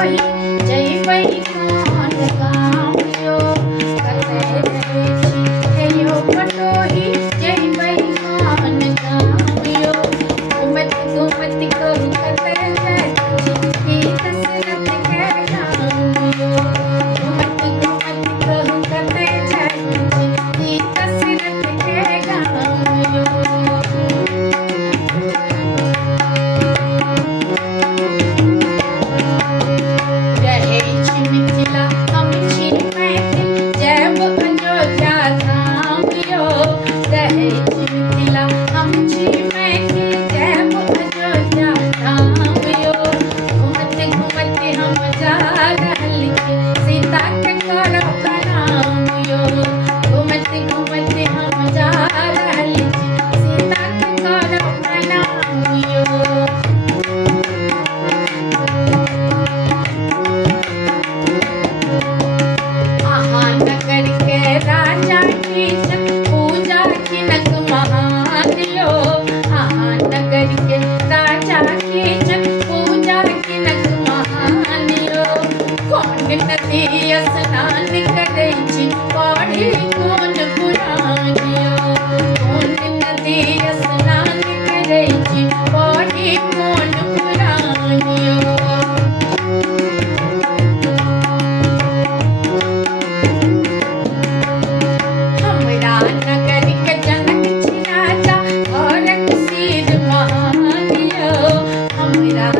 पटोही जइबै खान गामियो कतै रहै छी हे यौ पटोही जइबै खान गामियो घुमत घुमत कहू कतै जाइत छी ई दशरथ के गामियो घुमत घुमत कहू कतै जाइत छी ई दशरथ के गामियो रहै छी मिथिला हम छी मैथिल जैब अयोध्या धाम यौ रहै छी मिथिला हम छी मैथिल जैब अयोध्या धाम यौ घुमत घुमत हम जा रहल छी सीता के करब प्रणाम यौ घुमत घुमत हम जा रहल छी सीता के करब प्रणाम यौ अहाँ नगर के राजा की पूजा किनक महान यो अहाँ नगर के राजा की पूजा किनक महान यो कौन नदी स्नान करै छी पढ़ी कोन पुराण यो कौन नदी स्नान करै छी पढ़ी कोन पुराण यो हमरा नगर के जनक छी राजा घरक सिर महान यौ हमरा